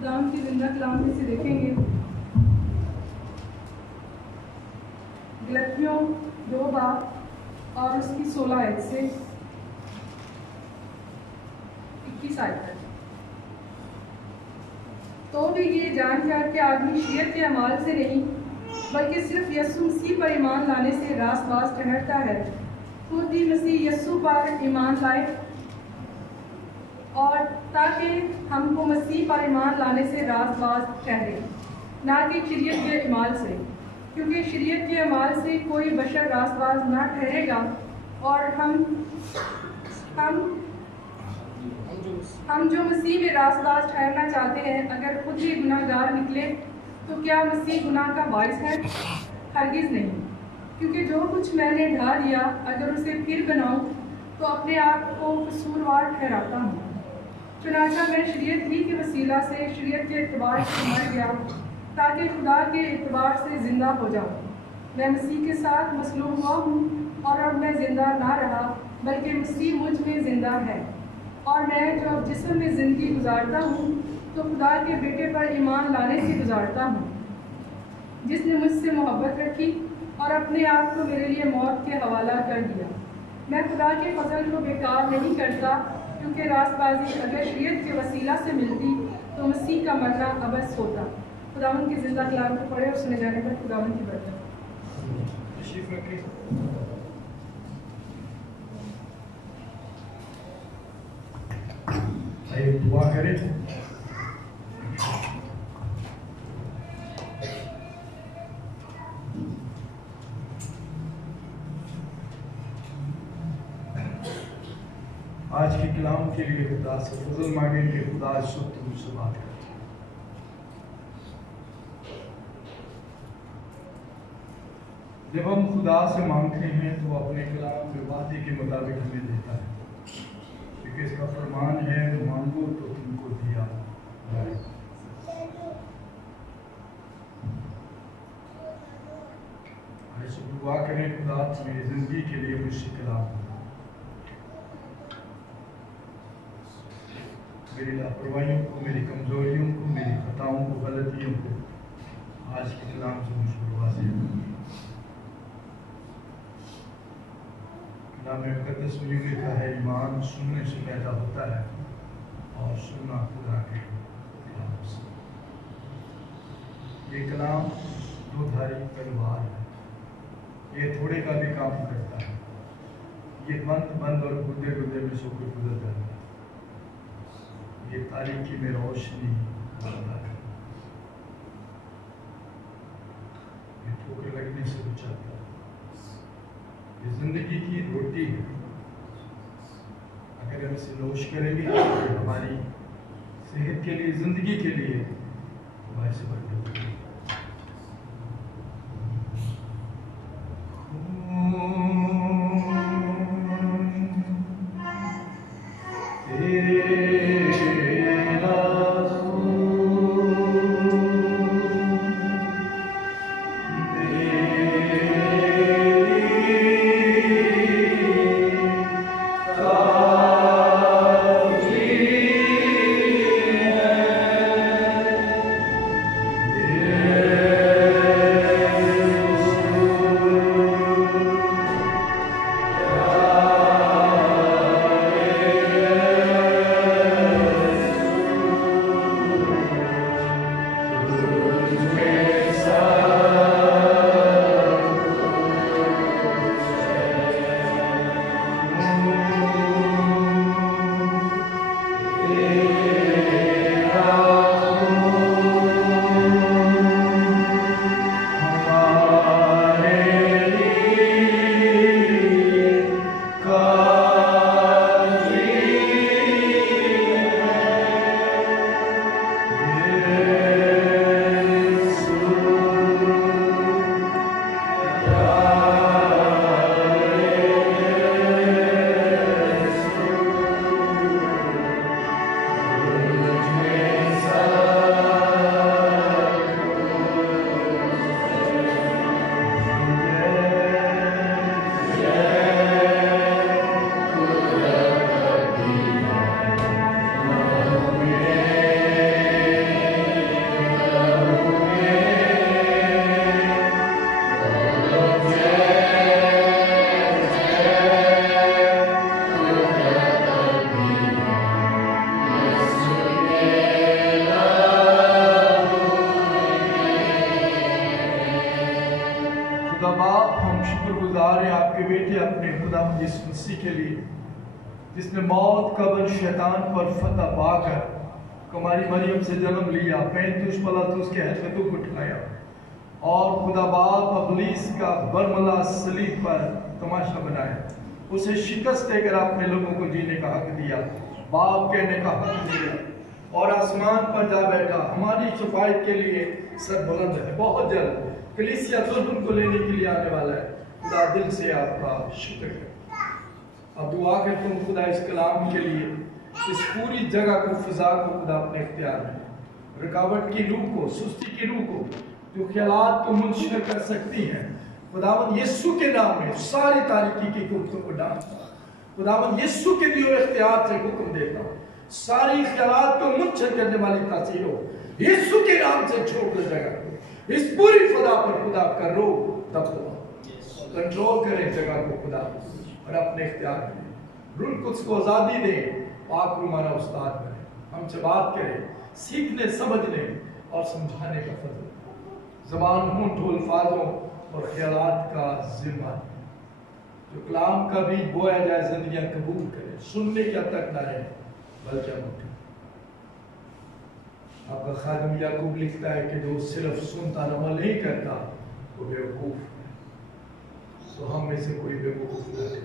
खुदावंद की जिंदा कलाम में से देखेंगे गलतियों 2 बाब और उसकी 16 आयत से 21 आयत तक। तो भी ये जानकर कि आदमी शरीयत के अमाल से नहीं बल्कि सिर्फ यीशु मसीह पर ईमान लाने से रास्तबाज ठहरता है, खुद भी मसीह यीशु पर ईमान लाए और ताकि हमको मसीह पर ईमान लाने से रास्तबाज ठहरे, ना कि शरीयत के अमाल से, क्योंकि शरीयत के अमाल से कोई बशर रास्तबाज ना ठहरेगा। और हम जो मसीह में रास्तबाज ठहरना चाहते हैं, अगर खुद ही गुनाहगार निकले तो क्या मसीह गुनाह का बाइस है? हरगिज़ नहीं, क्योंकि जो कुछ मैंने ढा दिया अगर उसे फिर बनाऊं तो अपने आप को कसूरवार ठहराता हूँ। चुनाचा मैं शरीयत ही के वसीला से शरीयत के एतबार से मर गया ताकि खुदा के एतबार से ज़िंदा हो जाऊँ। मैं मसीह के साथ मसलूब हुआ हूँ और अब मैं ज़िंदा ना रहा बल्कि मसीह मुझ में ज़िंदा है, और मैं जो अब जिस्म में ज़िंदगी गुजारता हूँ तो खुदा के बेटे पर ईमान लाने से गुजारता हूँ, जिसने मुझसे मोहब्बत रखी और अपने आप को मेरे लिए मौत के हवाला कर दिया। मैं खुदा के फजल को बेकार नहीं करता, क्योंकि रास्तबाजी अगर शरीयत के वसीला से मिलती तो मसीह का मरना अबस होता। खुदावंद की जिंदा कलाम को पढ़े और सुने जाने पर खुदावंद की बरकत। दुआ करें। आज के कलाम के लिए खुदा से फजल मांगे कि खुदा शुभ तुमसे बात करे। जब हम खुदा से मांगते हैं तो अपने कलाम में वादे के मुताबिक हमें देता है, क्योंकि इसका फरमान है मांगो तो तुमको दिया जाएगा। ऐसे दुआ करें खुदा मेरी जिंदगी के लिए मुझसे कलाम, मेरी लापरवाहियों को, मेरी कमजोरियों को, मेरी खताओं को, गलतियों को आज के कलाम से मुझको वाज़ेह कलाम मुक़द्दस में यूँ लिखा है, ईमान सुनने से पैदा होता है और सुनना खुदा के कलाम से। ये कलाम दो-धारी तलवार है, ये थोड़े का भी काम करता है, ये बंद और गुर्दे में से कोई गुजरता है, ये तारीकी में रोशनी लाता है, ये ठोकर लगने से बचाता है, ये जिंदगी की रोटी है। अगर हम इसे नोश करेंगे तो हमारी सेहत के लिए, जिंदगी के लिए बायस बरकत है। मसीह के लिए, जिसने मौत कब्र शैतान पर फतह पाकर कुमारी मरियम से जन्म लिया, 35 पिलातुस के हाथ में दुख उठाया और खुदा बाप अबलीस का बरमला सलीब पर तमाशा बनाया, उसे शिकस्त देकर अपने लोगों को जीने का हक दिया, बाप कहने का हक दिया और आसमान पर जा बैठा। हमारी शफायत के लिए सर बुलंद है। बहुत जल्द कलीसिया दुल्हन को लेने के लिए आने वाला है। खुदा दिल से आपका शुक्र है। अब दुआ करते हैं खुदा इस कलाम के लिए, इस पूरी जगह को, फिजा को खुदा अपने इख्तियार में, रुकावट की रूह को, सुस्ती की रूह को, जो ख्यालात को मुंशर कर सकती हैं, खुदावन यीशु के नाम में सारी तारीकी की कुफ्तों को डालता, खुदावन यीशु के दिए इख्तियार से हुक्म देता हूं, सारी ख्यालात को मुंशर करने वाली तासीर हो यीशु के नाम से छोड़ दे जगह को, इस पूरी खुदा पर खुदा कर रो, तब कंट्रोल करें जगह को खुदा और अपने इख्तियार में रूह कुछ को आजादी दे, पाक रूमाना उस्ताद बने, हमसे बात करें, सीखने समझने और समझाने का फजल, ज़बान होंठ अल्फाजों और ख्यालात का जिम्मा, जो कलाम का बीज बोया जाए जिंदगियां कबूल करे, सुनने का तक ना रहे बल्कि उठे। आपका खादिम याकूब लिखता है कि जो सिर्फ सुनता अमल नहीं करता वो बेवकूफ है। तो हम में से कोई बेवकूफ ना है,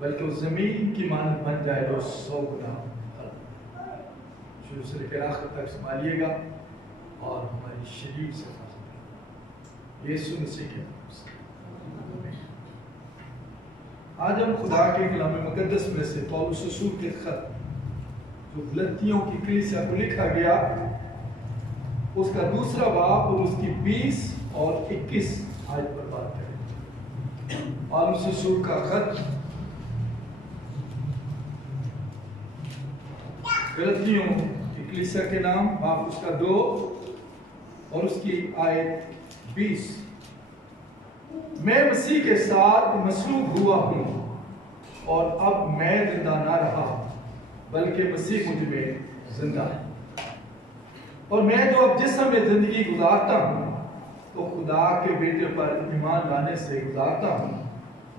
बल्कि उस जमीन की मानद बन जाए जो 100 गुना शुरू से लेकर आखिर तक संभालिएगा और हमारी शरीर से यीशु मसीह के नाम से। आज हम खुदा के कलाम मुकद्दस में से पौलुस रसूल के खत जो गलतियों की कलीसिया को लिखा गया, उसका दूसरा बाब और उसकी 20 और 21 आयत पर बात करें। पौलुस रसूल का खत गलतियों की कलीसिया के नाम, बाब उसका 2 और उसकी आयत 20। मैं मसीह के साथ मसलूब हुआ हूं और अब मैं जिंदा ना रहा बल्कि मसीह मुझ में जिंदा है, और मैं जो अब जिस्म में जिंदगी गुजारता हूं तो खुदा के बेटे पर ईमान लाने से गुजारता हूं,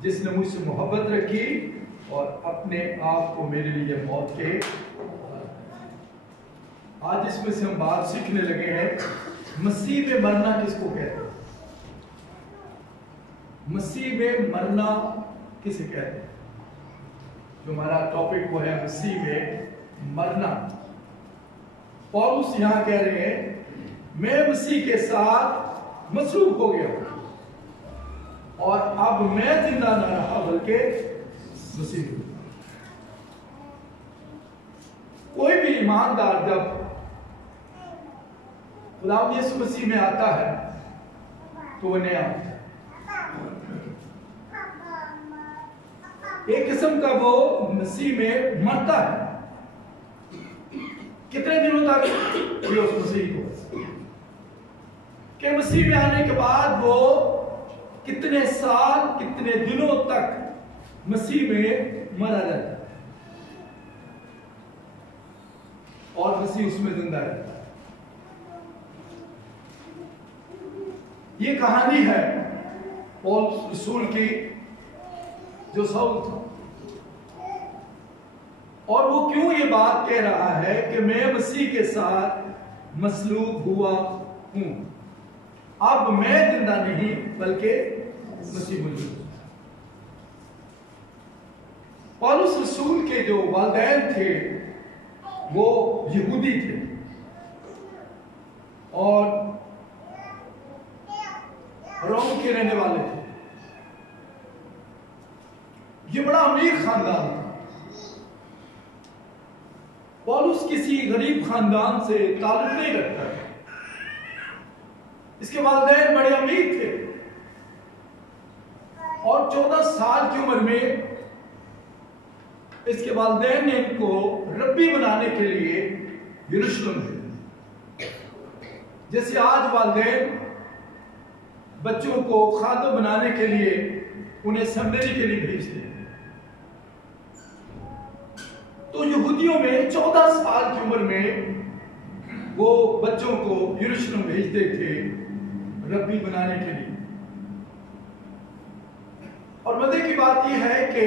जिसने मुझसे मोहब्बत रखी और अपने आप को मेरे लिए मौत के। आज इसमें से हम बात सीखने लगे हैं, मसीह में मरना किसको कहते हैं? मसीह में मरना किसे कहते हैं? जो हमारा टॉपिक वो है मसीह में मरना। पौलुस यहां कह रहे हैं मैं मसीह के साथ मसरूफ हो गया और अब मैं जिंदा ना रहा बल्कि मसीह। कोई भी ईमानदार जब खुदा यीशु मसीह में आता है तो वह नया होता है, एक किस्म का वो मसीह में मरता है। कितने दिनों तक ये उस मसीह को के मसीह में आने के बाद वो कितने साल कितने दिनों तक मसीह में मरा रहता है और मसीह उसमें जिंदा रहता है। ये कहानी है पौलुस रसूल की, जो साउल था, और वो क्यों ये बात कह रहा है कि मैं मसीह के साथ मसलूब हुआ हूं, अब मैं जिंदा नहीं बल्कि मसीह मुझे। पौलुस रसूल के जो वालिदैन थे वो यहूदी थे और रोम के रहने वाले थे। ये बड़ा अमीर खानदान था। पौलुस किसी गरीब खानदान से ताल्लुक नहीं रखता है। इसके वालिदैन बड़े अमीर थे और 14 साल की उम्र में इसके वालिदैन ने इनको रब्बी बनाने के लिए यरूशलेम भेजा। जैसे आज वालिदैन बच्चों को खादम बनाने के लिए उन्हें सेमिनरी के लिए भेजते हैं, तो यहूदियों में 14 साल की उम्र में वो बच्चों को यरूशलेम भेजते थे रब्बी बनाने के लिए। और मजे की बात यह है कि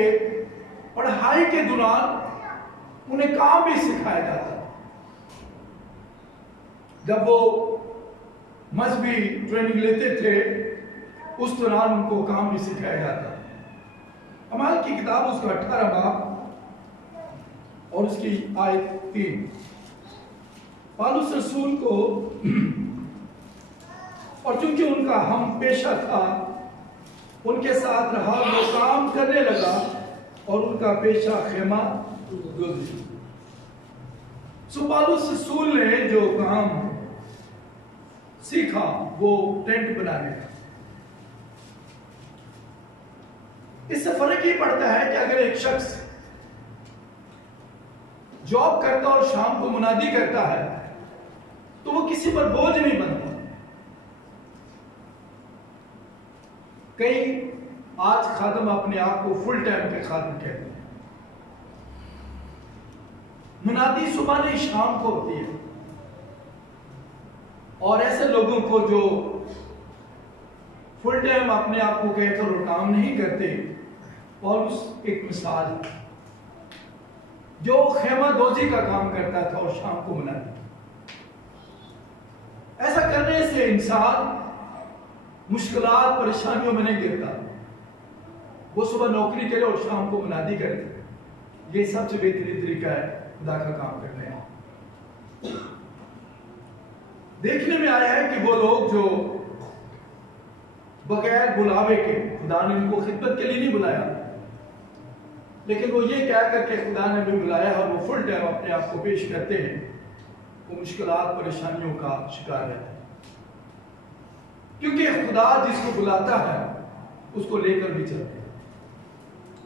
पढ़ाई के दौरान उन्हें काम भी सिखाया जाता है। जब वो मजहबी ट्रेनिंग लेते थे उस दौरान उनको काम भी सिखाया जाता। अमाल की किताब उसका 18 बाब और उसकी आयत 3। पौलुस रसूल को और चूंकि उनका हम पेशा था उनके साथ रहा, वो काम करने लगा और उनका पेशा खेमा दोज़ी। सो पौलुस रसूल ने जो काम सीखा वो टेंट बनाने का। इससे फर्क ही पड़ता है कि अगर एक शख्स जॉब करता और शाम को मुनादी करता है तो वो किसी पर बोझ नहीं बनता। कई आज खादम अपने आप को फुल टाइम के खादम कहते हैं। मुनादी सुबह नहीं शाम को होती है और ऐसे लोगों को जो फुल टाइम अपने आप को कहकर और काम नहीं करते, पौलुस एक मिसाल है जो खेमा दोजी का काम करता था और शाम को मुनादी। ऐसा करने से इंसान मुश्किलात परेशानियों में नहीं गिरता। वो सुबह नौकरी करे और शाम को मुनादी करे। ये सबसे बेहतरीन तरीका है खुदा का काम करने का। देखने में आया है कि वो लोग जो बगैर बुलावे के, खुदा ने उनको खिदमत के लिए नहीं बुलाया, लेकिन वो ये कह करके खुदा ने भी बुलाया और वो फुल टाइम अपने आप को पेश करते हैं, वो मुश्किलात परेशानियों का शिकार रहता है। क्योंकि खुदा जिसको बुलाता है उसको लेकर भी चलते हैं,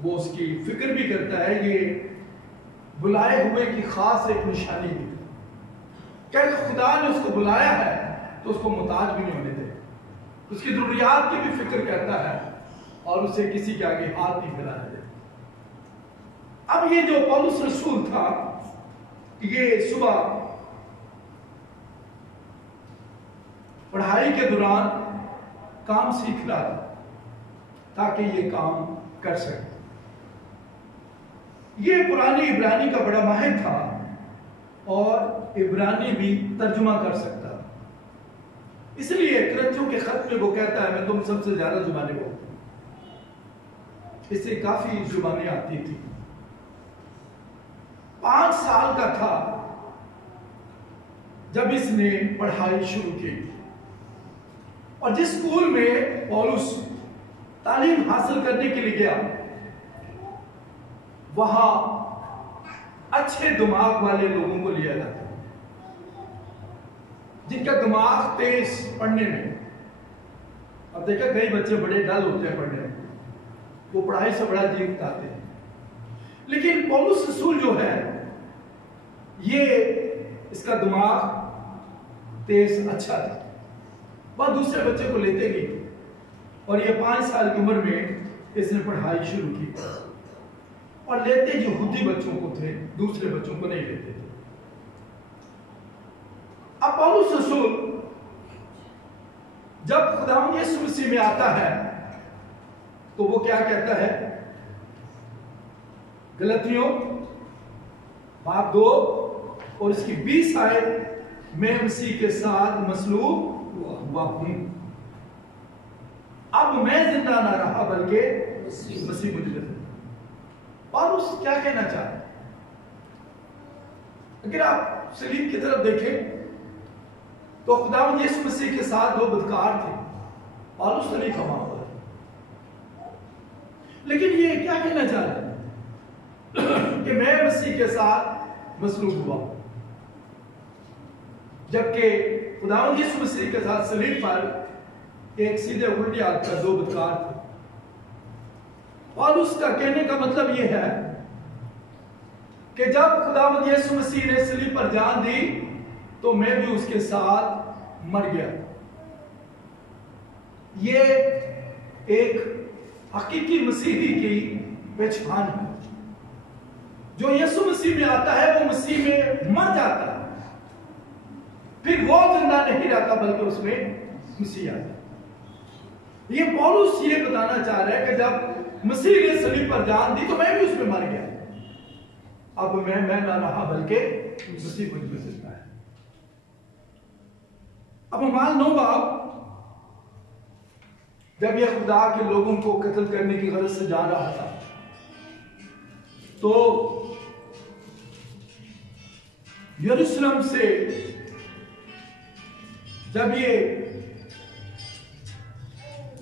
वो उसकी फिक्र भी करता है। ये बुलाए हुए की खास एक निशानी भी है। क्या खुदा ने उसको बुलाया है तो उसको मुताज भी नहीं होने दे, उसकी जरूरियात की भी फिक्र करता है और उसे किसी के आगे हाथ नहीं फैलाने दे। अब ये जो पौलुस रसूल था, ये सुबह पढ़ाई के दौरान काम सीख रहा था ताकि ये काम कर सके। ये पुरानी इब्रानी का बड़ा माहिर था और इब्रानी भी तर्जुमा कर सकता। इसलिए कुरिन्थियों के खत में वो कहता है मैं तुम सबसे ज्यादा जुबानें बोलता हूं। इससे काफी जुबानें आती थी। 5 साल का था जब इसने पढ़ाई शुरू की और जिस स्कूल में पौलुस तालीम हासिल करने के लिए गया वहां अच्छे दिमाग वाले लोगों को लिया जाता, जिनका दिमाग तेज पढ़ने में। अब देखा कई बच्चे बड़े डल होते हैं पढ़ने में, वो पढ़ाई से बड़ा जी बताते हैं, लेकिन पौलुस रसूल जो है ये इसका दिमाग तेज अच्छा था। वह दूसरे बच्चे को लेते नहीं और ये 5 साल की उम्र में इसने पढ़ाई शुरू की और लेते यहूदी बच्चों को थे, दूसरे बच्चों को नहीं लेते थे। अब पौलुस रसूल जब खुदावंद यीशु मसीह में आता है तो वो क्या कहता है? गलतियों बाब 2 और इसकी 20 आयत, मैं मसीह के साथ मसलूब हुआ हूं, अब मैं जिंदा ना रहा बल्कि मसीह मुझ में। पौलुस क्या कहना चाहता है? अगर आप सलीब की तरफ देखें तो खुदावंद यीशु मसीह के साथ 2 बदकार थे, पौलुस तो नहीं खमा हुआ, लेकिन ये क्या कहना चाह रहा है कि मैं मसीह के साथ मसलूब हुआ, जबकि खुदावंद यीशु मसीह के साथ सलीब पर एक सीधे उल्टे हाथ का 2 बदकार थे। पौलुस का कहने का मतलब यह है कि जब खुदावंद यीशु मसीह ने सलीब पर जान दी तो मैं भी उसके साथ मर गया। ये एक हकीकी मसीही की पहचान है। जो यीशु मसीह में आता है वो मसीह में मर जाता है, फिर वो जिंदा नहीं रहता बल्कि उसमें मसीह आता है। ये पौलुस ये बताना चाह रहा है कि जब मसीह ने सलीब पर जान दी तो मैं भी उसमें मर गया। अब मैं ना रहा बल्कि मसीह मुझ में जिंदा है। अब अमाल 9 बाब जब यह खुदा के लोगों को कत्ल करने की गरज से जा रहा था तो यरूशलेम से जब ये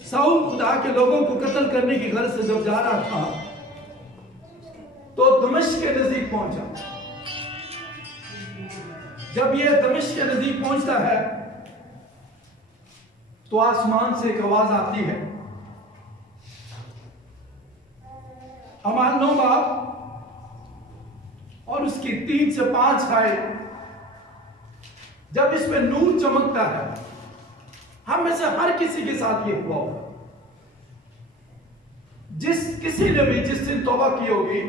साउल खुदा के लोगों को कत्ल करने की गरज से जब जा रहा था तो दमिश्क के नजदीक पहुंचा। जब ये दमिश्क के नजदीक पहुंचता है तो आसमान से एक आवाज आती है। अमाल 9 बाब और उसकी 3 से 5 आयत, जब इसमें नूर चमकता है, हम में से हर किसी के साथ ये हुआ होगा। जिस किसी ने भी जिस दिन तौबा की होगी,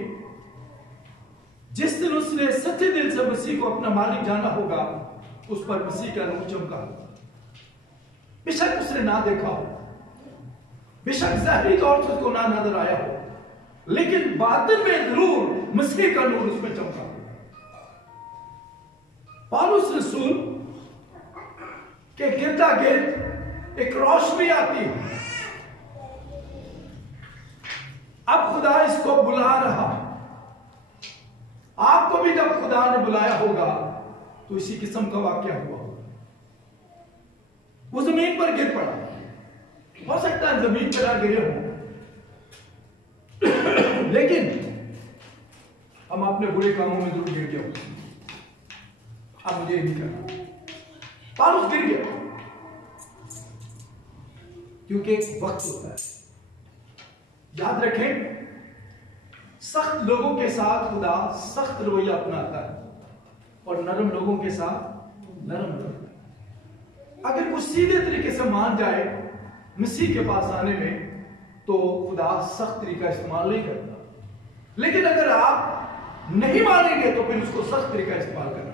जिस दिन उसने सच्चे दिल से मसीह को अपना मालिक जाना होगा, उस पर मसीह का नूर चमका होगा। बेशक उसने ना देखा हो, बेशक ज़ाहिरी तौर से उसको ना नजर आया हो, लेकिन बातिन में जरूर मसीह का नूर उसमें चमका। पौलुस रसूल के गिरदा गिर्द एक रोशनी आती है। अब खुदा इसको बुला रहा। आपको भी जब खुदा ने बुलाया होगा तो इसी किस्म का वाकया हुआ होगा। वो जमीन पर गिर पड़ा। हो सकता है जमीन पर ना गिरे हो, लेकिन हम अपने बुरे कामों में जरूर गिर गए हो। अब मुझे नहीं करना। पौलुस गिर गया क्योंकि एक वक्त होता है। याद रखें, सख्त लोगों के साथ खुदा सख्त रवैया अपनाता है और नरम लोगों के साथ नरम रवैया। अगर कुछ सीधे तरीके से मान जाए मसीह के पास आने में तो खुदा सख्त तरीका इस्तेमाल नहीं करता, लेकिन अगर आप नहीं मानेंगे तो फिर उसको सख्त तरीका इस्तेमाल करना।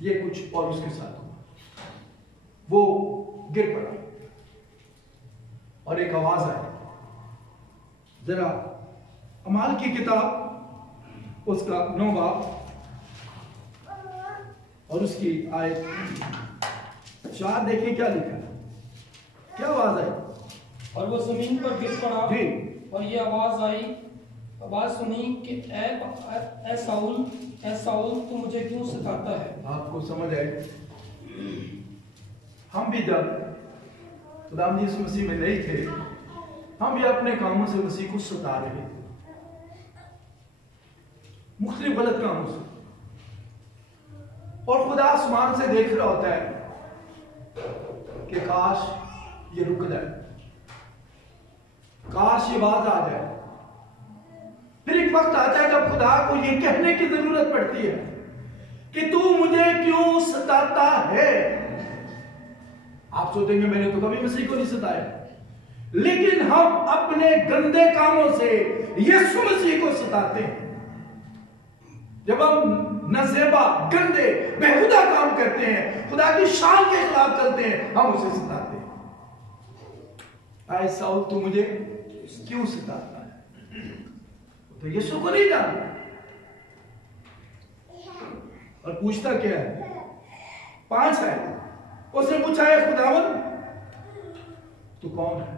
ये कुछ पौलुस के साथ हुआ। वो गिर पड़ा और एक आवाज आई। जरा अमाल की किताब उसका 9 बाब और उसकी आयत 4 देखिए क्या लिखा है। क्या आवाज आई? और वो जमीन पर गिर पड़ा और ये आवाज सुनी कि ए साउल तू मुझे क्यों सताता है। आपको समझ आए? हम भी जब खुदावंद यीशु मसीह में नहीं थे, हम भी अपने कामों से मसीह को सता रहे थे, मुख्तलिफ गलत कामों से। और खुदा आसमान से देख रहा होता है कि काश ये रुक जाए, काश ये बात आ जाए। फिर एक वक्त आता है जब खुदा को ये कहने की जरूरत पड़ती है कि तू मुझे क्यों सताता है। आप सोचेंगे मैंने तो कभी मसीह को नहीं सताया, लेकिन हम अपने गंदे कामों से यीशु मसीह को सताते हैं। जब हम नज़ेबा, गंदे, बेहुदा काम करते हैं, खुदा की शान के खिलाफ चलते हैं, हम उसे सताते हैं। ऐ साउल तू मुझे क्यों सताता है? तो यीशु को नहीं जानता और पूछता क्या है? 5 है। उसने पूछा है खुदावन तू कौन है?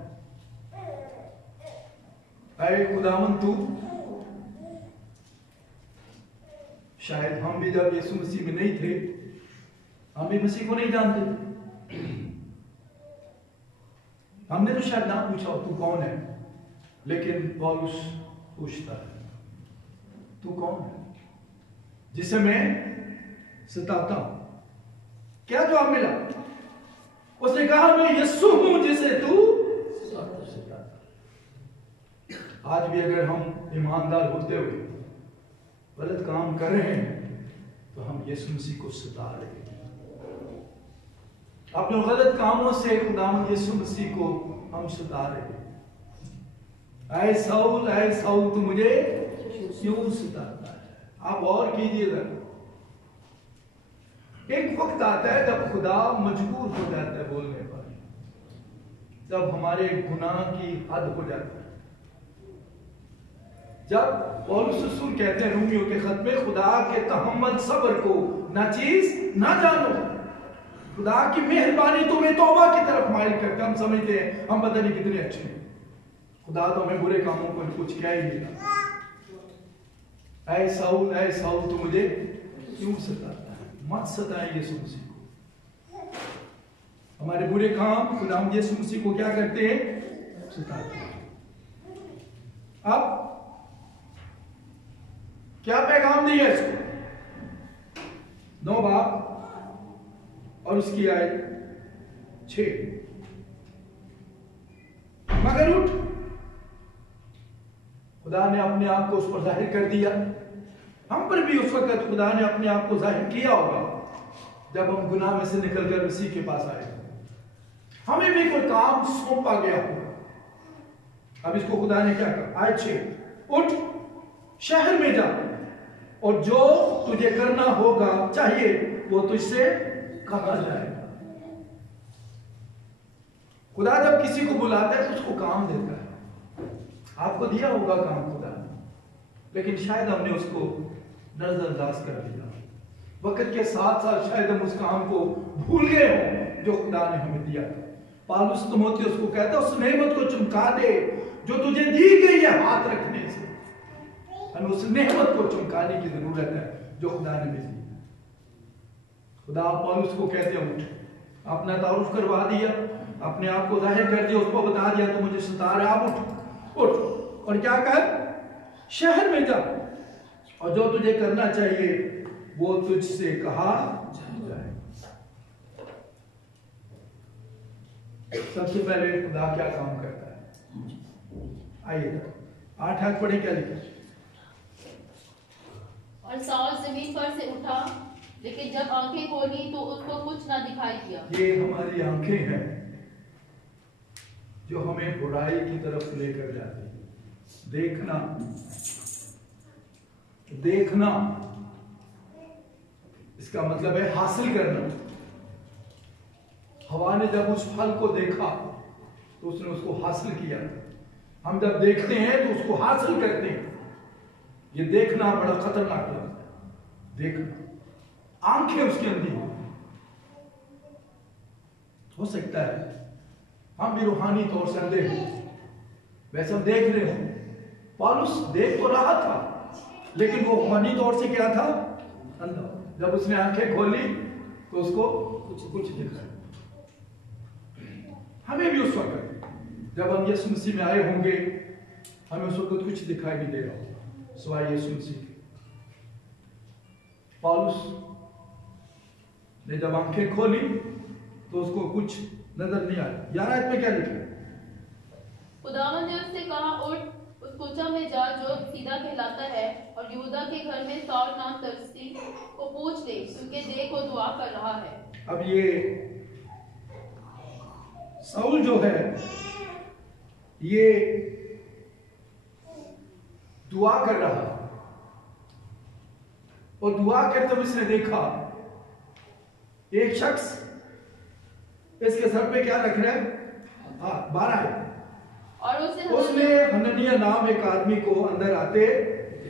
अरे खुदावन तू। शायद हम भी जब यीशु मसीह में नहीं थे, हम भी मसीह को नहीं जानते थे। हमने तो शायद ना पूछा तू कौन है, लेकिन पौलुस पूछता है तू कौन है जिसे मैं सताता हूं? क्या जवाब मिला? उसने कहा मैं यीशु हूं जिसे तू सताता। आज भी अगर हम ईमानदार होते हुए गलत काम कर रहे हैं तो हम यीशु मसीह को सता रहे हैं। अपने गलत कामों से खुदावंद यीशु मसीह को हम सता रहे हैं। ऐ साउल तू मुझे क्यों सताता है? आप और कीजिएगा। एक वक्त आता है जब खुदा मजबूर हो जाता है बोलने पर, जब हमारे गुनाह की हद हो जाती है। जब पौलुस रसूल कहते हैं रोमियो के खत में, खुदा के तहम्मुल सब्र को नाचीज ना जानो, खुदा की मेहरबानी तुम्हें तौबा की तरफ माइल करके, हम समझते हैं हम पता नहीं कितने अच्छे हैं, खुदा तो हमें बुरे कामों को कुछ कह ही नहीं रहा। ऐ साउल तू मुझे क्यों सताता है? मत सताए यीशु मसीह को। हमारे बुरे काम खुदा यीशु मसीह को क्या करते हैं? सताते हैं। अब क्या पैगाम दिया इसको? 9 बाब और उसकी आयत 6, मगर उठ, खुदा ने अपने आप को उस पर जाहिर कर दिया। हम पर भी उस वक्त खुदा ने अपने आप को जाहिर किया होगा जब हम गुनाह में से निकलकर मसीह के पास आए। हमें भी कोई काम सौंपा गया होगा। अब इसको खुदा ने क्या कहा? आयत 6, उठ शहर में जा और जो तुझे करना होगा चाहिए वो तुझसे कहा जाएगा। खुदा जब किसी को बुलाता है तो उसको काम देता है। आपको दिया होगा काम खुदा ने, लेकिन शायद हमने उसको नजरअंदाज कर दिया। वक्त के साथ साथ शायद हम उस काम को भूल गए हों जो खुदा ने हमें दिया था। पौलुस तीमुथियुस को कहता है उस नेमत को चमका दे जो तुझे दी गई है हाथ रखने से। हमें उस नेमत को चमकाने की जरूरत है जो खुदा ने दी। खुदा पौलुस को कहते हैं उठ, अपना तारुफ करवा दिया, अपने आप को जाहिर कर दिया, उसको बता दिया तो मुझे सता रहा, आप उठ और क्या कर? शहर में जा और जो तुझे करना चाहिए वो तुझसे कहा जाए। सबसे पहले खुदा क्या काम करता है? आइए 8 हाथ पढ़े क्या लिखा? और साउल जमीन पर से उठा, लेकिन जब आंखें खोली तो उसको कुछ ना दिखाई दिया। ये हमारी आंखें हैं जो हमें बुराई की तरफ लेकर जाती है। देखना इसका मतलब है हासिल करना। हवा ने जब उस फल को देखा तो उसने उसको हासिल किया। हम जब देखते हैं तो उसको हासिल करते हैं। ये देखना बड़ा खतरनाक लगता है। देखना, आंखें उसके अंदर हो सकता है हम भी रूहानी तौर से अंधे हैं, वैसे हम देख रहे हो। पौलुस देख तो रहा था लेकिन वो रूहानी तौर से क्या था? अंधा। जब उसने आंखें खोली तो उसको कुछ दिखा। हमें भी उस वक्त जब हम यीशु मसीह में आए होंगे हमें उस वक्त कुछ दिखाई नहीं दे रहा होगा सिवाय यीशु मसीह के। पौलुस ने जब आंखें खोली तो उसको कुछ नजर नहीं आया। 11 में क्या लिखा? खुदावंद ने उससे कहा, उठ उस कुचा में जा जो सीधा कहलाता है और यहूदा के घर में साउल नाम तरसी को पूछ ले, क्योंकि देख वो दुआ कर रहा है। अब ये साउल जो है ये दुआ कर रहा है और दुआ करते हुए इसने देखा एक शख्स इसके सर पे क्या रख रहा है? 12 है। और उसने हननिया नाम एक आदमी को अंदर आते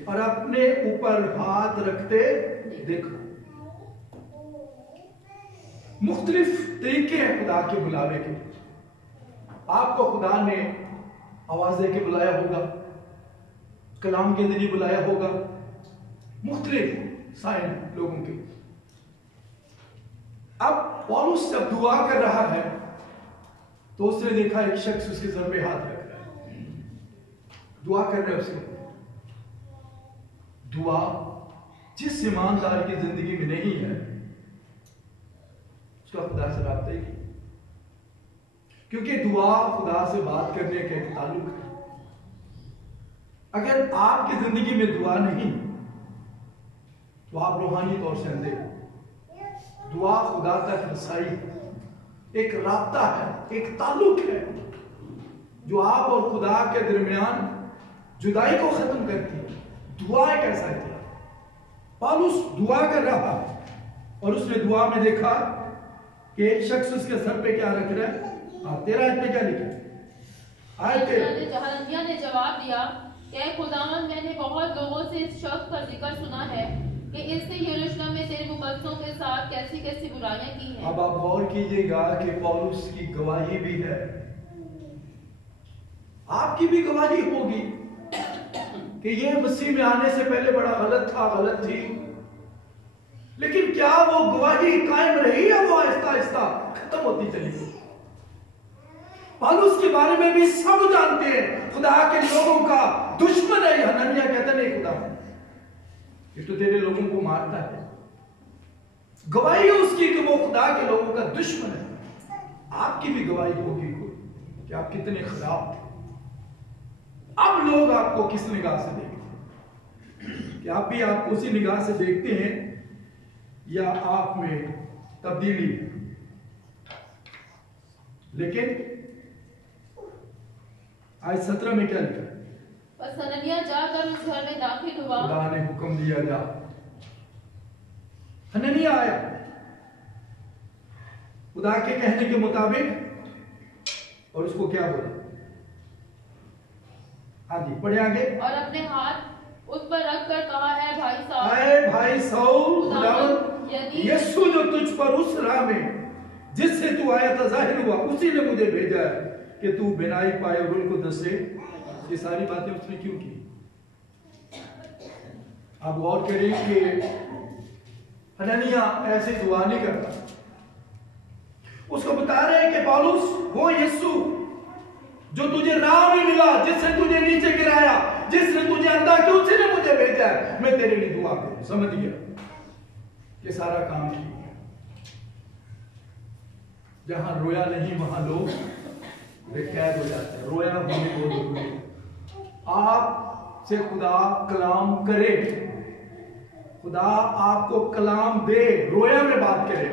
और अपने ऊपर हाथ रखते देखा। मुख्तलिफ तरीके हैं खुदा के बुलावे के। आपको खुदा ने आवाज दे के बुलाया होगा, कलाम के जरिए बुलाया होगा, मुख्तलिफ साइन लोगों के। अब पौलुस जब दुआ कर रहा है तो उसने देखा एक शख्स उसके सर पे हाथ रख रहा है, दुआ कर रहा है उसके। दुआ जिस ईमानदार की जिंदगी में नहीं है उसका खुदा से राब्ता ही नहीं, क्योंकि दुआ खुदा से बात करने का एक ताल्लुक है। अगर आपकी जिंदगी में दुआ नहीं तो आप रूहानी तौर से अंधे। दुआ खुदा तक रसाई एक राब्ता है, एक ताल्लुक है जो आप और खुदा के दरमियान जुदाई को खत्म करती है। दुआ एक ऐसा है। पौलुस दुआ कर रहा और उसने दुआ में देखा कि एक शख्स उसके सर पे क्या रख रहा है। 13 पे क्या लिखा है? हननिया ने जवाब दिया, क्या खुदावंद, मैंने बहुत लोगों से इस शख्स का जिक्र सुना है कि इसने यरूशलेम में तेरे मुकद्दसों के साथ कैसी कैसी बुराइयां की हैं। अब आप गौर कीजिएगा कि पौलुस की गवाही भी है, आपकी भी गवाही होगी कि ये मसीह में आने से पहले बड़ा गलत था, गलत थी, लेकिन क्या वो गवाही कायम रही या वो आहिस्ता आहिस्ता खत्म होती चली गई? पौलुस के बारे में भी सब जानते हैं, खुदा के लोगों का दुश्मन है। हनन्याह कहता नहीं, खुदा ये तो तेरे लोगों को मारता है। गवाही उसकी कि वो खुदा के लोगों का दुश्मन है। आपकी भी गवाही होगी कि आप कितने खराब थे। अब लोग आपको किस निगाह से देखते हैं? कि आप भी आपको उसी निगाह से देखते हैं या आप में तब्दीली है? लेकिन आज 17 में क्या लिखा? बस हनन्याह जाकर उस घर में दाखिल हुआ। खुदा ने हुक्म दिया, जा। हनन्याह आया खुदा के कहने के मुताबिक और उसको क्या बोला? हाँ जी, पढ़े आगे। और अपने हाथ उस पर रख कर कहा, है भाई साहब, आए भाई साउल, खुदावंद यदि यीशु जो तुझ पर उस राह में जिससे तू आया था जाहिर हुआ, उसी ने मुझे भेजा है कि तू बिनाई पाए और उनको दसे। ये सारी बातें उसने क्यों की? आप गौर करें कि हनन्याह ऐसे दुआ नहीं करता। उसको बता रहे हैं कि पौलुस, वो यीशु जो तुझे राह में मिला, जिसने तुझे नीचे गिराया, जिसने तुझे अंधा किया, उसी ने मुझे भेजा है, मैं तेरे लिए दुआ करूं। समझ गया कि सारा काम किया। जहां रोया नहीं वहां लोग बेकैद हो जाते हैं। रोया होने बहुत जरूरी है। आप से खुदा कलाम करे, खुदा आपको कलाम दे, रोया में बात करे,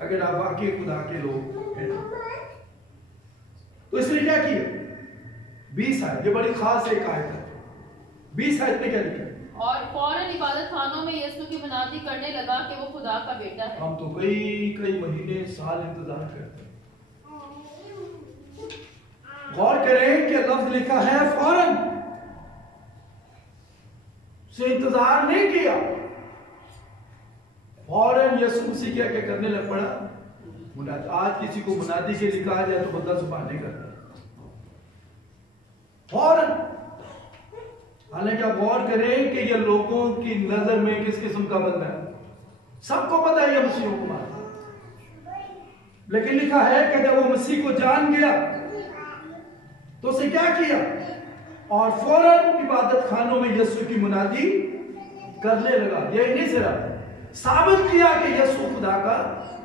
अगर आप वाकई खुदा के लोग हैं। तो इसने क्या किया? 20 आयत, ये बड़ी खास एक आयत है। 20 आयत में क्या लिखा है? और फौरन इबादत खानों में यीशु की मुनादी करने लगा कि वो खुदा का बेटा है। हम तो कई महीने साल इंतजार करते हैं। गौर करें कि लफ्ज लिखा है फौरन, से इंतजार नहीं किया, फौरन यीशु मसीह क्या करने लग पड़ा। आज किसी को मुनादी के लिए कहा जाए तो बंदा जुबान नहीं करता, फौरन। हालांकि आप गौर करें कि ये लोगों की नजर में किस किस्म का बंदा है, सबको पता है ये मसीह को मारता, लेकिन लिखा है कि जब वो मसीह को जान गया तो उसे क्या किया? और फौरन इबादत खानों में यीशु की मुनादी करने लगा। यही नहीं सिर्फ साबित किया कि यीशु खुदा का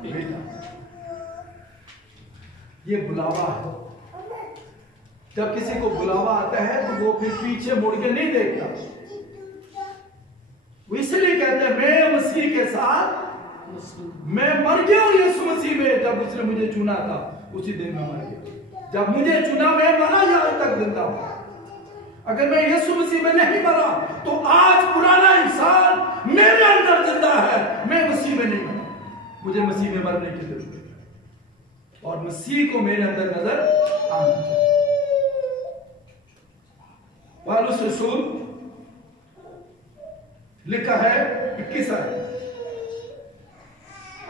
बेटा। ये बुलावा है। जब किसी को बुलावा आता है तो वो फिर पीछे मुड़ के नहीं देखता। वो इसलिए कहते हैं मैं मसीह के साथ, मैं मर गया हूं यीशु मसीह में। जब उसने मुझे चुना था उसी दिन मैं मर गया। जब मुझे चुना मैं मरा या आज तक जिंदा हूं। अगर मैं यीशु मसीह में नहीं मरा तो आज पुराना इंसान मेरे अंदर जिंदा है, मैं मसीह में नहीं मरा। मुझे मसीह में मरने की जरूरत है और मसीह को मेरे अंदर नजर आना चाहिए। पौलुस रसूल लिखा है 21 आयत,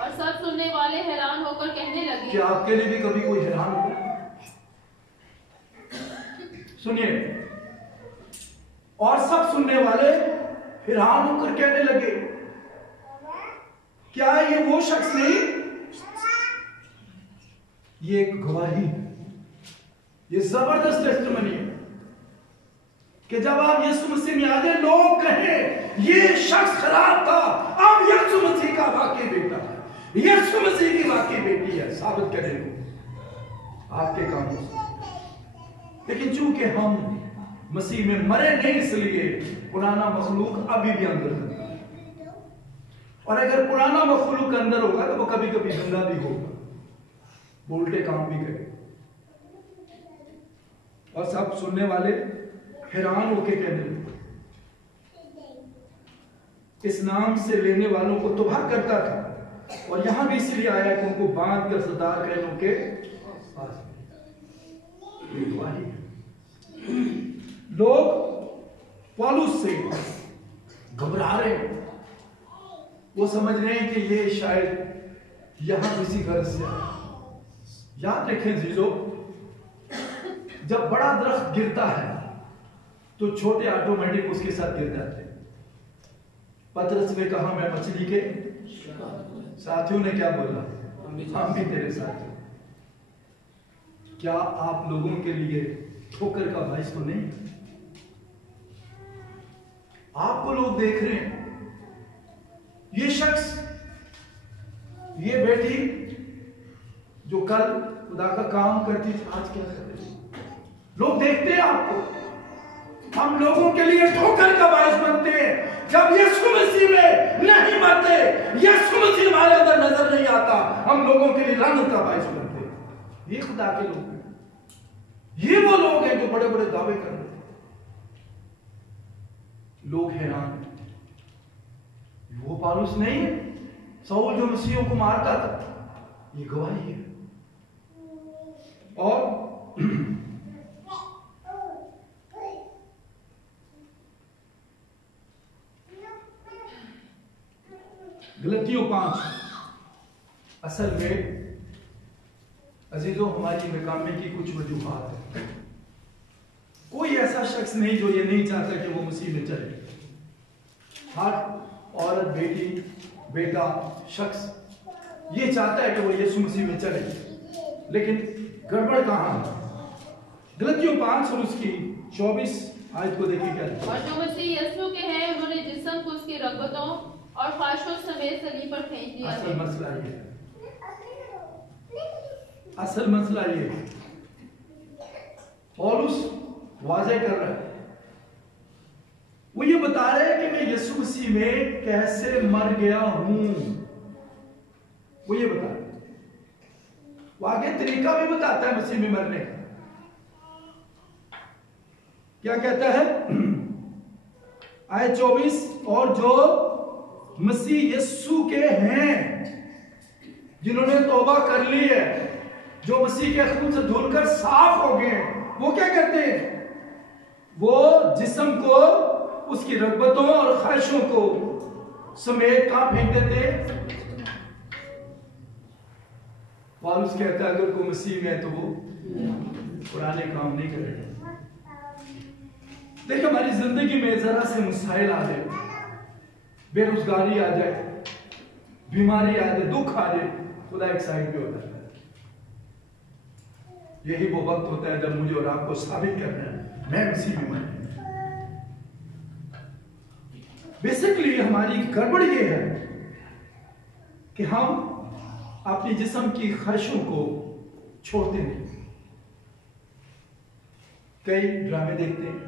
और सब सुनने वाले हैरान होकर कहने लगे। क्या आपके लिए भी कभी कोई हैरान हो? सुनिए, और सब सुनने वाले हैरान होकर कहने लगे, क्या ये वो शख्स नहीं? ये एक गवाही, ये जबरदस्त टेस्टिमनी है कि जब आप यीशु मसीह में आते लोग कहें ये शख्स खराब था, अब यीशु मसीह का वाकई बेटा है, यीशु मसीह की वाकई बेटी है। साबित करें आपके कामों से। लेकिन चूंकि हम मसीह में मरे नहीं, इसलिए पुराना मखलूक अभी भी अंदर है। और अगर पुराना मखलूक अंदर होगा तो वो कभी कभी जिंदा भी होगा, वो उल्टे काम भी करेगा। और सब सुनने वाले हैरान होके कहने लगे, इस नाम से लेने वालों को तबाह करता था। और यहां भी इसलिए आया कि उनको बांध कर सरदार कहनों के पास। लोग पौलुस से घबरा रहे हैं। वो समझ रहे हैं कि ये शायद यहां किसी घर से आया। याद रखें जीजो, जब बड़ा दरख्त गिरता है तो छोटे ऑटोमेटिक उसके साथ गिर जाते हैं। पतरस ने कहा मैं मछली के, साथियों ने क्या बोला? हम भी तेरे साथ हैं। क्या आप लोगों के लिए ठोकर का बायस तो नहीं? आपको लोग देख रहे हैं, ये शख्स, ये बेटी जो कल खुदा का काम करती थी, आज क्या कर रही है? लोग देखते हैं आपको। हम लोगों के लिए ठोकर का बायस बनते हैं जब यीशु मसीह में नहीं मरते, यीशु मसीह हमारे अंदर नजर नहीं आता, हम लोगों के लिए लानत का बायस बनते हैं। ये खुदा के लोग हैं, ये वो लोग हैं जो बड़े बड़े दावे कर रहे हैं। लोग हैरान, वो पौलुस नहीं है, शाऊल जो मसीहों को मारता था, ये गवाही है। और गलतियों 5, असल में अजीजों हमारी नाकामी की कुछ वजूहात है। कोई ऐसा शख्स नहीं जो ये नहीं चाहता कि वो मसीह में चले। हर औरत, बेटी, बेटा, शख्स ये चाहता है कि वो यीशु मसीह में चले, लेकिन गड़बड़ कहां है? गलतियों 5 और उसकी 24 आयत को देखिए क्या लिखा है। और जो मसीह यीशु के हैं उन्होंने जिस्म को उसकी रगबतों और ख्वाहिशों समेत सलीब पर फेंक दिया है। असल मसला ये है, असल मसला ये है, पौलुस वाज़ेह कर रहा है, वो ये बता रहे हैं कि मैं यीशु मसीह में कैसे मर गया हूं। वो ये बता रहे, वो आगे तरीका भी बताता है मसीह में मरने का। क्या कहता है आयत 24, और जो मसीह यीशु के हैं, जिन्होंने तौबा कर ली है, जो मसीह के खून से धुलकर साफ हो गए, वो क्या करते हैं? वो जिस्म को उसकी रगबतों और ख्वाहिशों को समेत कहां फेंक देते? पौलुस कहता है अगर कोई मसीह में है तो वो पुराने काम नहीं करेगा। देखिए हमारी जिंदगी में जरा से मसाइल आ जाए, बेरोजगारी आ जाए, बीमारी आ जाए, दुख आ जाए, खुदा एक साइड पे होता है। यही वो वक्त होता है जब मुझे और आपको साबित करना है मैं मसीह में हूं। बेसिकली हमारी गड़बड़ ये है कि हम अपनी जिस्म की ख्वाहिशों को छोड़ते नहीं। कई ड्रामे देखते हैं,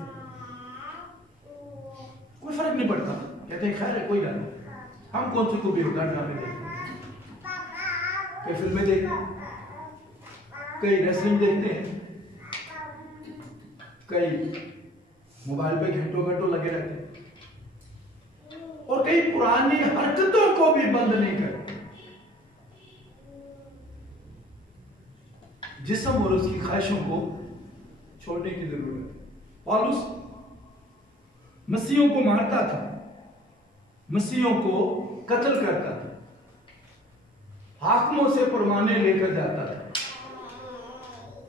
कोई फर्क नहीं पड़ता, कहते हैं खैर है कोई गल नहीं, हम कौन से को बेहुदा ड्रामे देखते हैं। कई फिल्में देखते हैं, कई रेसलिंग देखते हैं, कई मोबाइल पे घंटों घंटों लगे रहते हैं, और कई पुरानी हरकतों को भी बंद नहीं करते। जिस्म और उसकी ख्वाहिशों को छोड़ने की जरूरत है। पौलुस मसीहों को मारता था, मसीहों को कत्ल करता था, हाकिमों से परवाने लेकर जाता था।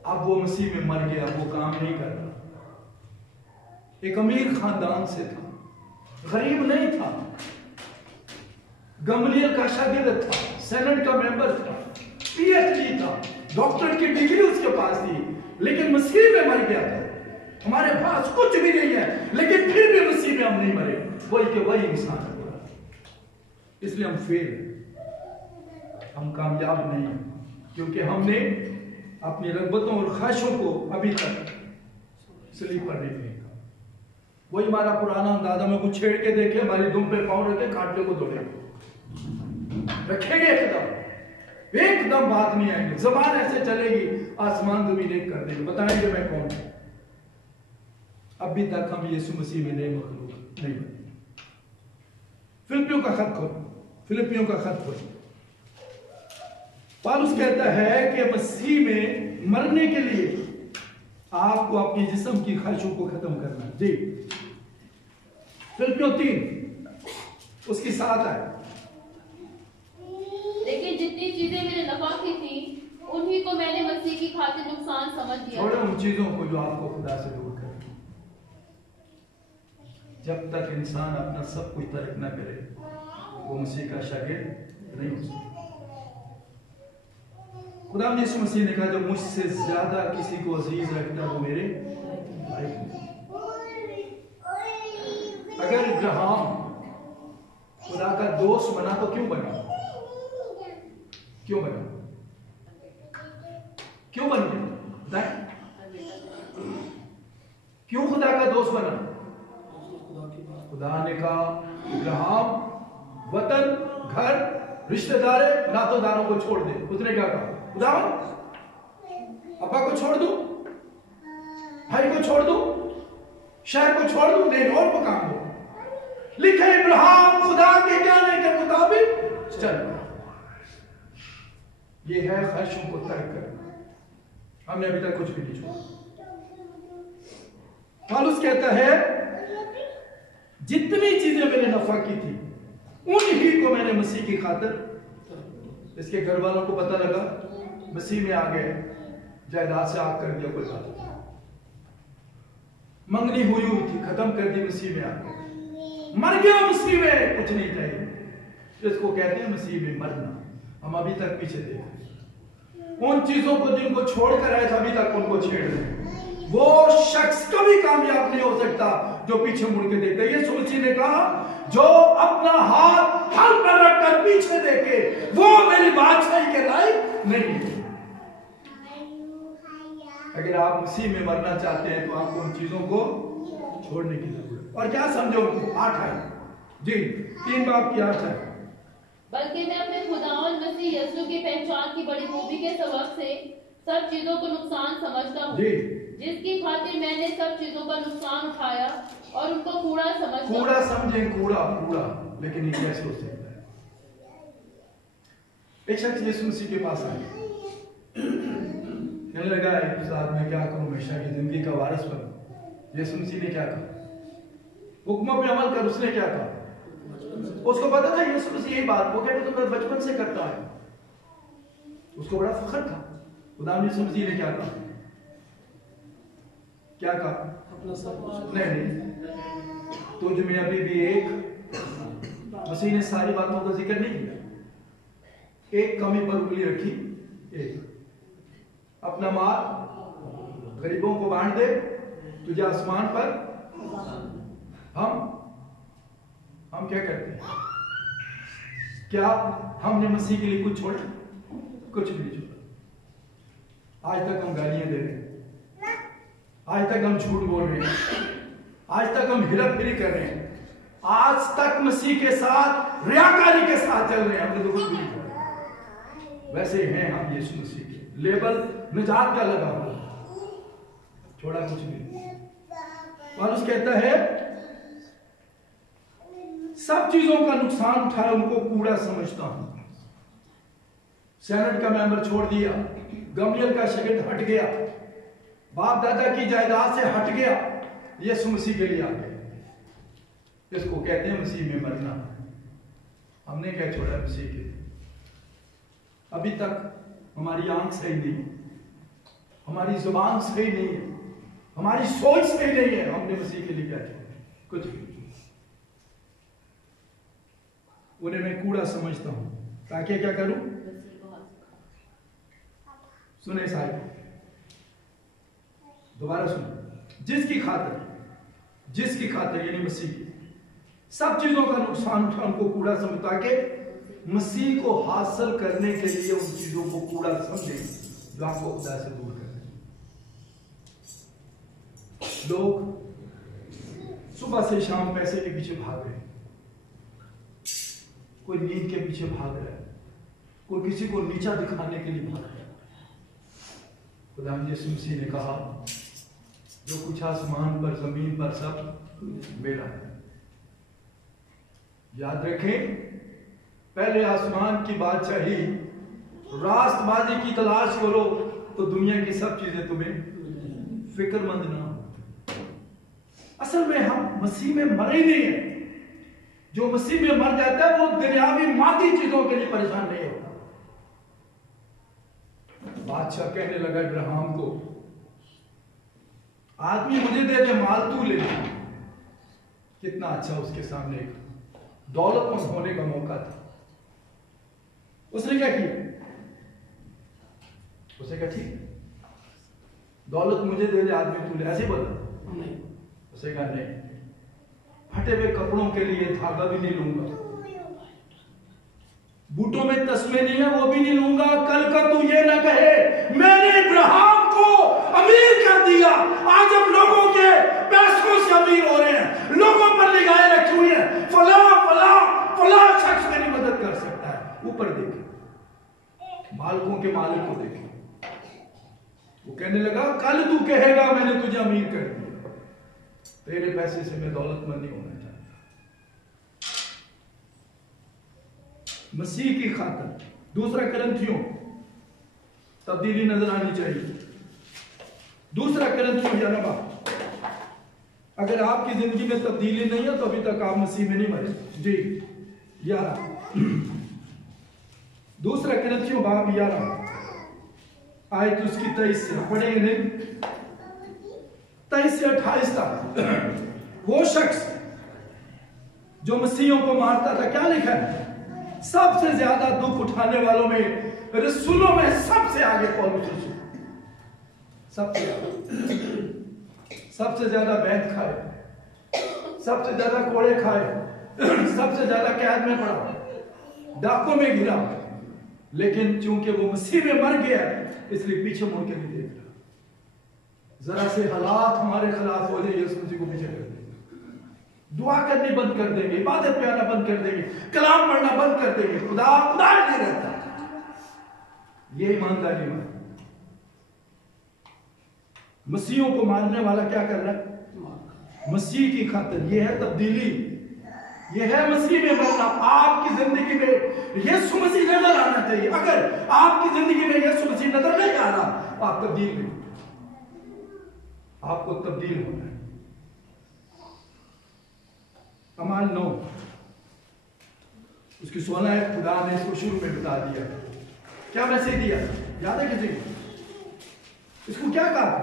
अब वो मसीह में मर गया, वो काम नहीं कर रहा। एक अमीर खानदान से था, गरीब नहीं था, गमलीएल का शागिर्द था, सेनेट का मेंबर था, पीएचडी था, डॉक्टरेट की डिग्री उसके पास थी, लेकिन मसीह में मर गया था। हमारे पास कुछ भी नहीं है, लेकिन फिर भी मसीह में हम नहीं मरे, वही के वही इंसान है। इसलिए हम फेल, हम कामयाब नहीं हैं, क्योंकि हमने अपनी रगबतों और ख्वाहिशों को अभी तक सलीब पर नहीं फेंका। वही हमारा पुराना अंदाजा में कुछ छेड़ के देखे, हमारी दुम पे पांव रखे, कांटे को दौड़े रखेंगे, एकदम बात नहीं आएगी, जबान ऐसे चलेगी आसमान जमीन एक कर देंगे, बताएंगे मैं कौन हूं। अभी तक हम यीशु मसीह में नए मखलूक नहीं बने। फिलिपियों का खत खोलो, फिलिपियों का खत खोलो। पौलुस कहता है कि मसीह में मरने के लिए आपको अपनी जिस्म की ख्वाहिशों को खत्म करना है। जी फिलिपियों 3 उसकी 7 है। लेकिन जितनी चीजें मेरे नफा की थी उन्हीं को मैंने मसीह की खातिर नुकसान समझ लिया। छोड़ो उन चीजों को जो आपको खुदा से दूर करे। जब तक इंसान अपना सब कुछ तर्क न करे वो मसीह का शागिर्द नहीं हो सकता। खुदा ने यीशु मसीह ने कहा जो मुझसे ज्यादा किसी को अजीज रखता है वो मेरे भाई है। अगर इब्राहिम खुदा का दोस्त बना तो क्यों बना? क्यों बना? क्यों बन गया? क्यों खुदा का दोस्त बना? खुदा ने कहा इब्राहिम वतन, घर, रिश्तेदार, नातोदारों को छोड़ दे। उसने क्या कहा? खुदा अब्बा को छोड़ दूं, भाई को छोड़ दूं, शहर को छोड़ दूं, नहीं और मकान दो। लिखे इब्राहिम खुदा के कहने के मुताबिक चल। ये है ख्वाहिशों को तर्क करना। हमने अभी तक कुछ भी नहीं छोड़ा। पौलुस कहता है जितनी चीजें मैंने नफा की थी उन्हीं को मैंने मसीह की खातिर। इसके घर वालों को पता लगा मसीह में आ गए, जायदाद से आग कर दिया, कोई बात नहीं। मंगनी हुई थी, खत्म कर दी, मसीह में आ गए। मर गया मसीह में, कुछ नहीं चाहिए। इसको कहते हैं मसीह में मरना। हम अभी तक पीछे देख रहे हैं उन चीजों को जिनको छोड़कर आए थे, अभी तक उनको छेड़ रहे हैं। वो शख्स कभी कामयाब नहीं हो सकता जो पीछे मुड़ के देखता है। यीशु मसीह ने कहा जो अपना हाथ हल पर रखकर पीछे देखे वो मेरी बादशाही के लायक नहीं है। अगर आप मसीह में मरना चाहते हैं तो आपको उन चीजों को छोड़ने की जरूरत। और क्या समझो उनको? 8 है जी, 3 बाब की 8 है। बल्कि मैं अपने खुदावंद मसीह यीशु की पहचान की बड़ी खूबी के सबब से सब चीजों को नुकसान समझता हूँ, जिसकी खातिर मैंने सब चीजों का नुकसान उठाया और उनको कूड़ा समझा। कूड़ा समझे, कूड़ा कूड़ा, लेकिन ये कैसे हो सकता है? एक शख्स यीशु मसीह के पास आया, कहने लगा साहब मैं क्या करूं, हमेशा की जिंदगी का वारिस बनूं। यीशु मसीह ने क्या कहा? हुक्मों पे अमल कर। उसने क्या कहा? उसको पता था यीशु मसीह यही बात वो कहते तो मैं बचपन से करता है। उसको बड़ा फख्र था। खुदा यीशु मसीह ने क्या कहा? क्या कहा? नहीं, तुझ में अभी भी एक, मसीह ने सारी बातों का जिक्र नहीं किया, एक कमी पर उंगली रखी। एक अपना माल गरीबों को बांट दे, तुझे आसमान पर। हम क्या करते हैं? क्या हमने मसीह के लिए कुछ छोड़ा? कुछ भी नहीं छोड़ा। आज तक हम गालियां दे रहे हैं, आज तक हम झूठ बोल रहे हैं, आज तक हम हेरा फेरी कर रहे हैं, आज तक मसीह के साथ रियाकारी के साथ चल रहे हैं। हमने तो कुछ भी नहीं छोड़ा। वैसे हैं हम यीशु मसीह के, लेबल निजात का लगा हुआ, छोड़ा कुछ नहीं। पौलुस कहता है सब चीजों का नुकसान उठाया, उनको कूड़ा समझता हूं। सेनेट का मेंबर छोड़ दिया, गमलियल का शागिर्द हट गया, बाप दादा की जायदाद से हट गया, यीशु मसीह के लिए आ गया। इसको कहते हैं मसीह में मरना। हमने क्या छोड़ा मसीह के? अभी तक हमारी आंख सही नहीं, हमारी जुबान सही नहीं है, हमारी सोच सही नहीं है। हमने मसीह के लिए क्या छोड़ा? कुछ भी। उन्हें मैं कूड़ा समझता हूं ताकि क्या करूं? सुने साहब, दोबारा सुनो। जिसकी खातिर यानी मसीह की सब चीजों का नुकसान उठा, उनको कूड़ा समझता के मसीह को हासिल करने के लिए उन चीजों को कूड़ा समझे जो आपको खुदा से दूर कर दें। लोग सुबह से शाम पैसे के पीछे भाग रहे हैं, कोई नींद के पीछे भाग रहा है, कोई किसी को नीचा दिखाने के लिए भाग रहा है। खुदा यीशु मसीह ने कहा जो कुछ आसमान पर जमीन पर सब मेरा है। याद रखें, पहले आसमान की बादशाही, रास्तबाजी की तलाश करो तो दुनिया की सब चीजें तुम्हें फिक्रमंद ना हो। असल में हम मसीह में मरे ही नहीं है, जो मसीह में मर जाता है वो दुनियावी मादी चीजों के लिए परेशान नहीं होता। बादशाह कहने लगा इब्राहिम को, आदमी मुझे दे दे, माल तू ले ले। कितना अच्छा उसके सामने एक दौलतमंद होने का मौका था। उसने क्या किया? उसे क्या ठीक, दौलत मुझे दे दे, आदमी तू ले, ऐसे बोला नहीं। उसे कहा नहीं, फटे हुए कपड़ों के लिए धागा भी नहीं लूंगा, बूटों में तस्मे नहीं है वो भी नहीं लूंगा। कल का तू ये ना कहे मैंने इब्राहिम को अमीर कर दिया। आज हम लोगों के पैसों से अमीर हो रहे हैं, लोगों पर निगाहें रखी हुई है, फला फला फला शख्स मेरी मदद कर सकता है। ऊपर देखे, मालिकों के मालिक को देखे। वो कहने लगा कल तू कहेगा मैंने तुझे अमीर कर दिया, तेरे पैसे से मैं दौलतमंद नहीं होना चाहता। मसीह की खातिर दूसरा करंथियों, तब्दीली नजर आनी चाहिए। दूसरा करंथियों 11 बाब। अगर आपकी जिंदगी में तब्दीली नहीं है तो अभी तक आप मसीह में नहीं मरे। जी 11, दूसरा करंथियों बाब 11 आयत उसकी 23 से पढ़ेंगे नहीं, 23 से 28 तक। वो शख्स जो मसीहों को मारता था, क्या लिखा है? सबसे ज्यादा दुख उठाने वालों में, रसूलों में सबसे आगे पौलुस रसूल, सबसे ज्यादा बैंत खाए, सबसे ज्यादा कोड़े खाए, सबसे ज्यादा कैद में पड़ा, डाकों में गिरा, लेकिन चूंकि वो मसीह में मर गया इसलिए पीछे मुड़ के नहीं देख रहा। जरा से हालात हमारे खिलाफ हो जाए, यीशु मसीह को पीछे कर देंगे, दुआ करनी बंद कर देंगे, इबादत पे आना बंद कर देंगे, कलाम पढ़ना बंद कर देंगे, खुदा नहीं रहता। ये ईमानदारी में मसीहों को मारने वाला क्या कर रहा है? मसीह की खातिर। ये है तब्दीली, ये है मसीह में मरना। आपकी जिंदगी में यीशु मसीह नजर आना चाहिए। अगर आपकी जिंदगी में यीशु मसीह नजर नहीं आ रहा, आप तब्दील नहीं, आपको तब्दील होना है। अमाल 9 उसकी 16 है। खुदा ने इसको शुरू में बता दिया, क्या मैसेज दिया याद है किसी को? इसको क्या कहा?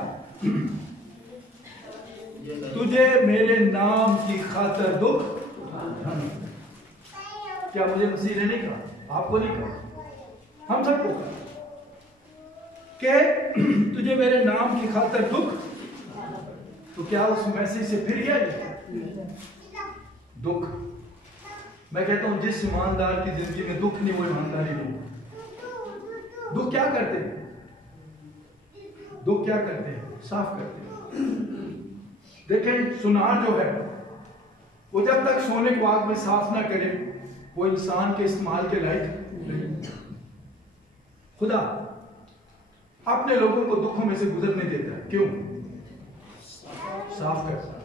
तुझे मेरे नाम की खातिर दुख। क्या मुझे मसीह ने नहीं कहा? आपको नहीं कहा, हम सबको कहा कि तुझे मेरे नाम की खातिर दुख। तो क्या उस मैसेज से फिर गया दुख? मैं कहता हूं जिस ईमानदार की जिंदगी में दुख नहीं, वो ईमानदारी नहीं। दुख क्या करते हैं? दुख क्या करते हैं? साफ करते हैं। देखें, सुनार जो है वो जब तक सोने को आग में साफ ना करे वो इंसान के इस्तेमाल के लायक नहीं। खुदा अपने लोगों को दुखों में से गुजरने देता है। क्यों? साफ करता है।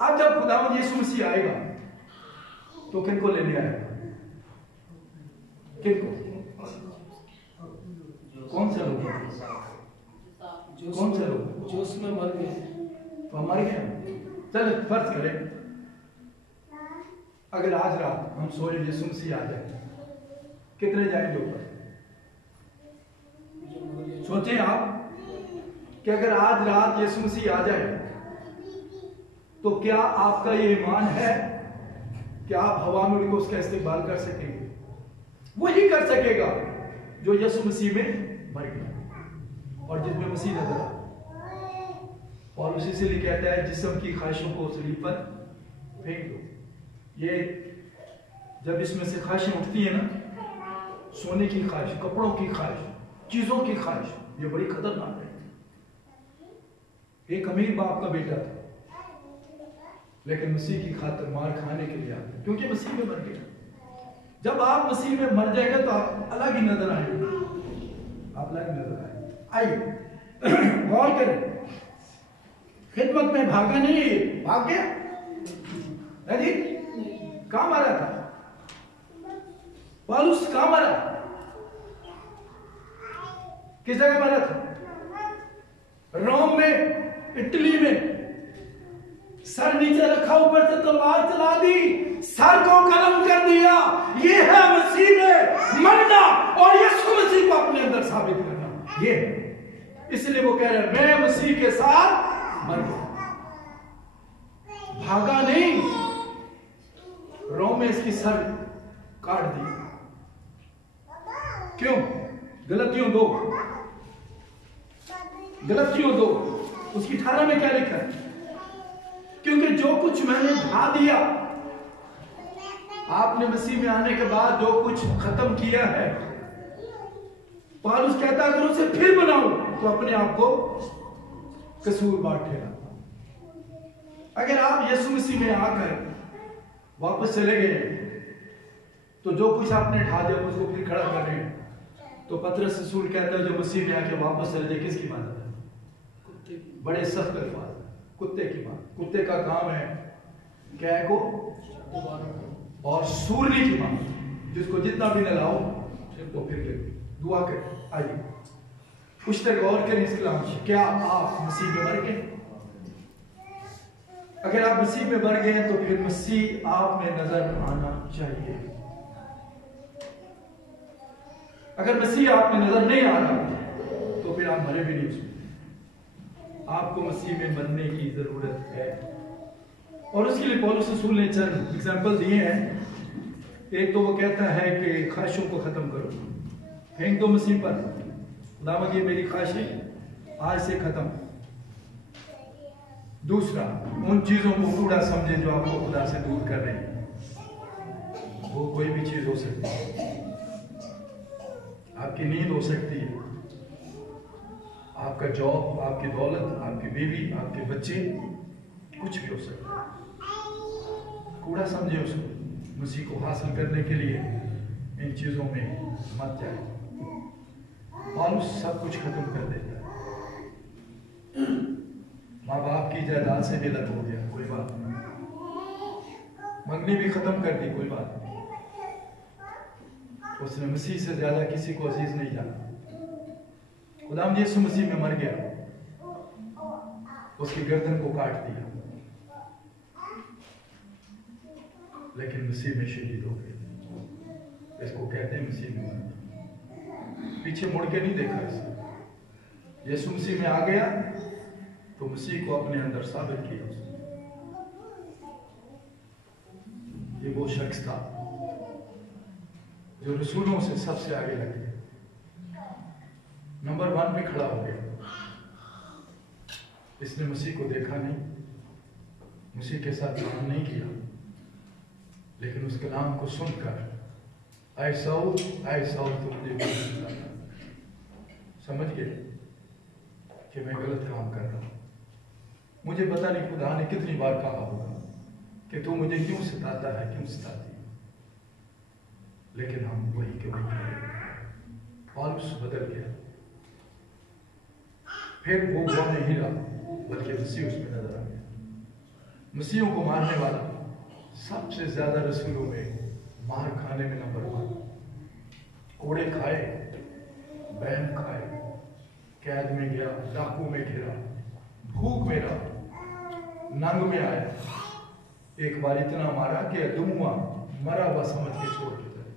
अब जब खुदावंद यीशु मसीह आएगा तो किनको लेने आएगा? किनको? कौन से लोग? कौन से लोग? जो उसमें मर गए। तो मर गया। चल फर्ज करें अगर आज रात हम सोए यीशु मसीह आ जाए, कितने जाएंगे ऊपर? सोचें आप कि अगर आज रात यीशु मसीह आ जाए तो क्या आपका ये ईमान है कि आप हवा में उनको उसका इस्तेमाल कर सकेंगे? वही कर सकेगा जो यीशु मसीह में मर गया और जिसमें मसीह नजर आ। और उसी से लिखा कहता है जिस्म की ख्वाहिशों को सलीब पर फेंक दो। ये जब इसमें से ख्वाहिशें उठती है ना, सोने की ख्वाहिश, कपड़ों की ख्वाहिश, चीजों की ख्वाहिश, ये बड़ी खतरनाक है। एक अमीर बाप का बेटा था लेकिन मसीह की खातिर मार खाने के लिए आता, क्योंकि मसीह में मर गया। जब आप मसीह में मर जाएंगे तो आप अलग ही नजर आएंगे, आप अलग नजर आएंगे। आइए गौर करें, खिदमत में भागा नहीं, भाग गया है जी। कहां मारा था पौलुस? कहां मारा? किस जगह मारा था? रोम में, इटली में, सर नीचे रखा, ऊपर से तलवार चला दी, सर को कलम कर दिया। ये है मसीह में मरना और यीशु मसीह को अपने अंदर साबित करना। ये इसलिए वो कह रहे हैं मैं मसीह के साथ मर गया, भागा नहीं। रोम में इसकी सर काट दी। क्यों? गलतियों 2 उसकी 18 में क्या लिखा है? क्योंकि जो कुछ मैंने ढा दिया, आपने मसीह में आने के बाद जो कुछ खत्म किया है, पौलुस कहता है अगर उसे फिर बनाऊं तो अपने आप को कसूरवार ठहराता। अगर आप यीशु मसीह में आकर वापस चले गए तो जो कुछ आपने ढा दिया उसको फिर खड़ा कर रहे हैं। तो पतरस रसूल कहता है जो मसीह में आके वापस चले जाए किसकी बात है? कुत्ते की। बड़े सख्त अल्फाज, कुत्ते की बात। कुत्ते का काम है क्या को और सूरने की बात, जिसको जितना भी नहलाओ तो फिर दुआ कर। आइए कुछ तक गौर करें इस कलाम से। क्या आप मसीह में मर गए? अगर आप मसीह में मर गए तो फिर मसीह आप में नजर आना चाहिए। अगर मसीह आप में नजर नहीं आ रहा तो फिर आप मरे भी नहीं उसमें। आपको मसीह में मरने की जरूरत है। और उसके लिए पौलुस रसूल ने चंद एग्जाम्पल दिए हैं। एक तो वो कहता है कि ख्वाहिशों को खत्म करो, फेंक दो मसीह पर। खुदावंद ये मेरी ख्वाहिशें आज से खत्म। दूसरा, उन चीजों को कूड़ा समझे जो आपको खुदा से दूर कर रही है। वो कोई भी चीज हो सकती है, आपकी नींद हो सकती है, आपका जॉब, आपकी दौलत, आपकी बीवी, आपके बच्चे, कुछ भी हो सकता है। कूड़ा समझे उसको। मसीह को हासिल करने के लिए इन चीजों में मत जाए। पौलुस सब कुछ खत्म कर देता है। माँ बाप की जायदाद से भी अलग हो गया, कोई बात नहीं। मंगनी भी खत्म कर दी, कोई बात नहीं। उसने मसीह से ज्यादा किसी को अजीज नहीं जाना। खुदावंद यीशु मसीह में मर गया, उसकी गर्दन को काट दिया, लेकिन मसीह में शहीद हो गए। इसको कहते हैं मसीह में मरना। पीछे मुड़ के नहीं देखा इसे। यीशु मसीह में आ गया तो मसीह को अपने अंदर साबित किया उसने। ये वो शख्स था जो रसूलों से सबसे आगे लग गया, नंबर 1 पे खड़ा हो गया। इसने मसीह को देखा नहीं, मसीह के साथ काम नहीं किया, लेकिन उस कलाम को सुनकर ऐ साउल तुम मुझे क्यों सुनाता? समझ गए कि मैं गलत काम कर रहा हूं। मुझे पता नहीं खुदा ने कितनी बार कहा होगा कि तू मुझे क्यों सताता है, क्यों सताती है, लेकिन हम वही के वही करें। पौलुस बदल गया। फिर वो नहीं रहा, बल्कि मसीह उसमें नजर आ गया। मसीहों को मारने वाला सबसे ज्यादा रसूलों में मार खाने में नंबर 1। कोड़े खाए, बैन खाए, कैद में गया, डाकू में घिरा, भूख में रहा, नंग में आया। एक बार इतना मारा कि दुमुआ मरा हुआ समझ के छोड़ के चले।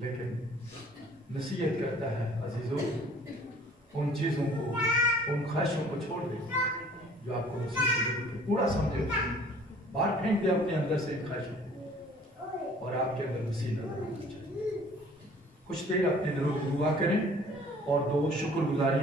लेकिन नसीहत करता है अजीजों, उन चीजों को, उन ख्वाहिशों को छोड़ दे जो आपको मसीह से जोड़ती है। पूरा समझे, बाहर फेंक दे अपने अंदर से ख्वाहिशों, और आपके अंदर मसीह नजर आना चाहिए। कुछ देर अपने दिलों की दुआ करें और 2 शुक्रगुजारियां